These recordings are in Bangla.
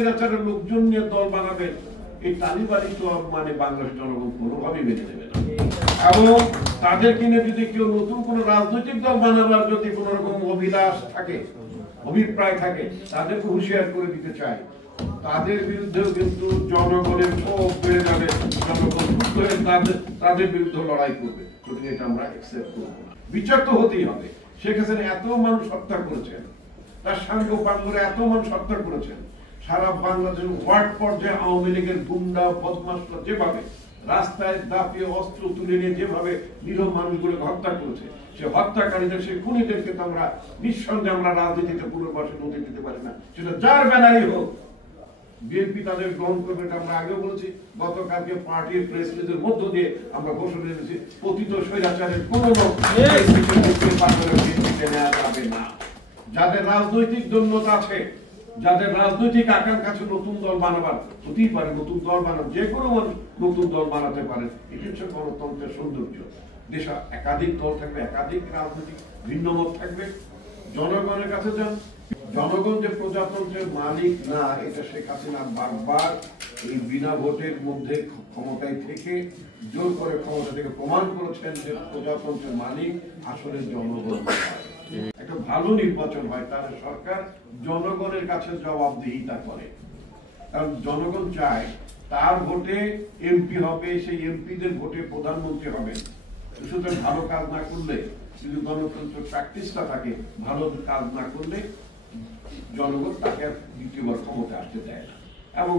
স্বৈরাচারের লোকজন নিয়ে দল বানাবেন, এই তালিবানি তো মানে বাংলাদেশ জনগণ কোনোভাবেই মেনে নেবে না। এবং তাদেরকে নিয়ে যদি কেউ নতুন কোন রাজনৈতিক দল বানাবার যদি কোন রকম অভিলাষ থাকে, অভিপ্রায় থাকে, তাদেরকে হুঁশিয়ার করে দিতে চাই, তাদের বিরুদ্ধেও কিন্তু জনগণের ক্ষোভ বেড়ে যাবে, জনগণ তাদের বিরুদ্ধে লড়াই করবে। সুতরাং এটা আমরা অ্যাকসেপ্ট করব না। বিচার তো হতেই হবে। শেখ হাসিনা এত মানুষ হত্যা করেছেন, তার সাঙ্গ পাঙ্গরা এত মানুষ হত্যা করেছেন, সারা বাংলাদেশের ওয়ার্ড পর্যায়ে আওয়ামী লীগের গুন্ডা বদমাশরা যেভাবে রাস্তায় দাপিয়ে অস্ত্র তুলে নিয়ে যেভাবে নিরীহ মানুষগুলোকে হত্যা করেছে, সে হত্যাকারীদের, সেই খুনিদেরকে তো আমরা নিঃসন্দেহে আমরা রাজনীতিতে পুনর্বাসন হতে দিতে পারি না, সেটা যার বেলায় হোক। বিএনপি তাদের গ্রহণ করবে, এটা আমরা আগেও বলেছি। গতকালকে পার্টির প্রেস রিলিজের মধ্য দিয়ে আমরা ঘোষণা দিয়েছি, পতিত স্বৈরাচারের কোন লোক বিএনপিতে নেওয়া যাবে না। যাদের রাজনৈতিক দন্যতা আছে, যাদের রাজনৈতিক আকাঙ্ক্ষা আছে নতুন দল বানাবার, হতেই পারে নতুন দল বানান, যে কোনো মানুষ নতুন দল বানাতে পারে। এটি হচ্ছে গণতন্ত্রের সৌন্দর্য। দেশে একাধিক দল থাকবে, একাধিক রাজনৈতিক ভিন্ন মত থাকবে। জনগণের কাছে যান। জনগণ যে প্রজাতন্ত্রের মালিক না, এটা শেখ হাসিনা বারবার এই বিনা ভোটের মধ্যে ক্ষমতায় থেকে জোর করে ক্ষমতা থেকে প্রমাণ করেছেন যে প্রজাতন্ত্রের মালিক আসলে জনগণ। একটা ভালো নির্বাচন হয়, তাহলে সরকার জনগণের কাছে জবাবদিহিতা করে, কারণ জনগণ চায় তার ভোটে এমপি হবে, সেই এমপিদের ভোটে প্রধানমন্ত্রী হবে। সুতরাং ভালো কাজ না করলে, যদি গণতন্ত্র প্র্যাকটিসটা থাকে, ভালো কাজ না করলে জনগণ তাকে দ্বিতীয়বার ক্ষমতা আসতে দেয় না, এবং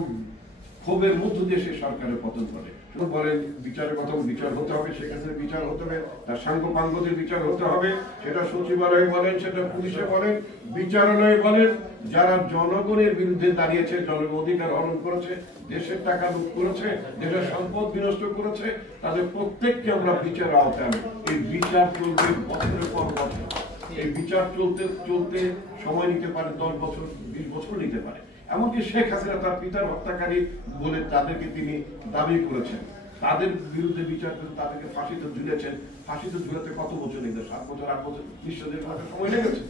ক্ষোভের মধ্য দিয়ে সে সরকারের পতন করে। বলেন বিচারের কথা, বিচার হতে হবে, সেখানে বিচার হতে হবে, তার সাঙ্গ পাঙ্গদের বিচার হতে হবে, সেটা সচিবালয়ে বলেন, সেটা পুলিশে বলেন, বিচারালয়ে বলেন। যারা জনগণের বিরুদ্ধে দাঁড়িয়েছে, জনগণ অধিকার হরণ করেছে, দেশের টাকা লুট করেছে, দেশের সম্পদ বিনষ্ট করেছে, তাদের প্রত্যেককে আমরা বিচার আওতায় আনব। এই বিচার চলবে বছরের পর বছর। এই বিচার চলতে চলতে সময় নিতে পারে 10 বছর, 20 বছর নিতে পারে। এমনকি শেখ হাসিনা তার পিতার হত্যাকারী বলে তাদেরকে তিনি দাবি করেছেন, তাদের বিরুদ্ধে বিচার করে তাদেরকে ফাঁসিতে ঝুলেছেন। ফাঁসিতে ঝুলাতে কত বছর লেগেছে? 7 বছর, 8 বছর, নিঃসন্দেহে সময় লেগেছে।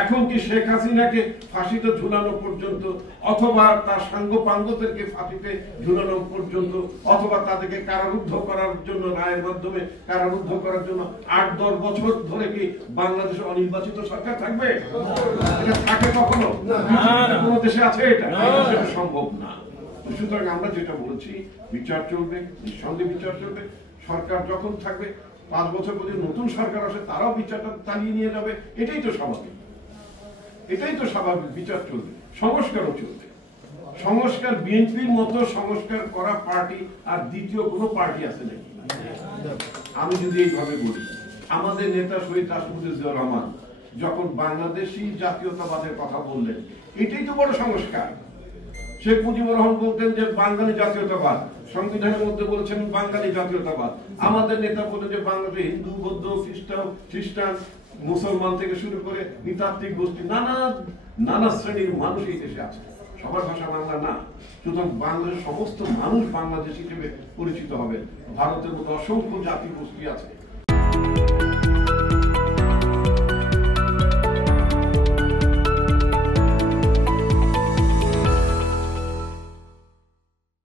এখন কি শেখ হাসিনাকে ফাঁসিতে ঝুলানো পর্যন্ত, অথবা তার সাঙ্গ পাঙ্গদেরকে ফাঁসিতে ঝুলানো পর্যন্ত, অথবা তাদেরকে কারারুদ্ধ করার জন্য, রায়ের মাধ্যমে কারারুদ্ধ করার জন্য 8-10 বছর ধরে কি বাংলাদেশে অনির্বাচিত সরকার থাকবে? এটা থাকে কখনো? কোন দেশে আছে? এটা সম্ভব না। সুতরাং আমরা যেটা বলেছি, বিচার চলবে, নিঃসন্দেহে বিচার চলবে। সরকার যখন থাকবে, 5 বছর পরে নতুন সরকার আসে, তারাও বিচারটা চালিয়ে নিয়ে যাবে। এটাই তো স্বাভাবিক, এটাই তো স্বাভাবিক। বিচার চলবে, সংস্কারও চলবে। সংস্কার, বিএনপির মতো সংস্কার করা পার্টি আর দ্বিতীয় কোনো পার্টি আছে নাকি? আমি যদি এইভাবে বলি, আমাদের নেতা শহীদ রাষ্ট্রপতি জিয়াউর রহমান যখন বাংলাদেশি জাতীয়তাবাদের কথা বললেন, এটাই তো বড় সংস্কার। শেখ মুজিবুর রহমান বলতেন যে বাঙালি জাতীয়তাবাদ, সংবিধানের মধ্যে বলেছেন বাঙালি জাতীয়তাবাদ। আমাদের নেতা বলেন যে বাংলাদেশে হিন্দু, বৌদ্ধ, খ্রিস্টান, মুসলমান থেকে শুরু করে নৃতাত্ত্বিক গোষ্ঠী, নানা শ্রেণীর মানুষ এই দেশে আছে। সবার ভাষা বাংলা না। সুতরাং বাংলাদেশের সমস্ত মানুষ বাংলাদেশ হিসেবে পরিচিত হবে। ভারতের মতো অসংখ্য জাতি গোষ্ঠী আছে।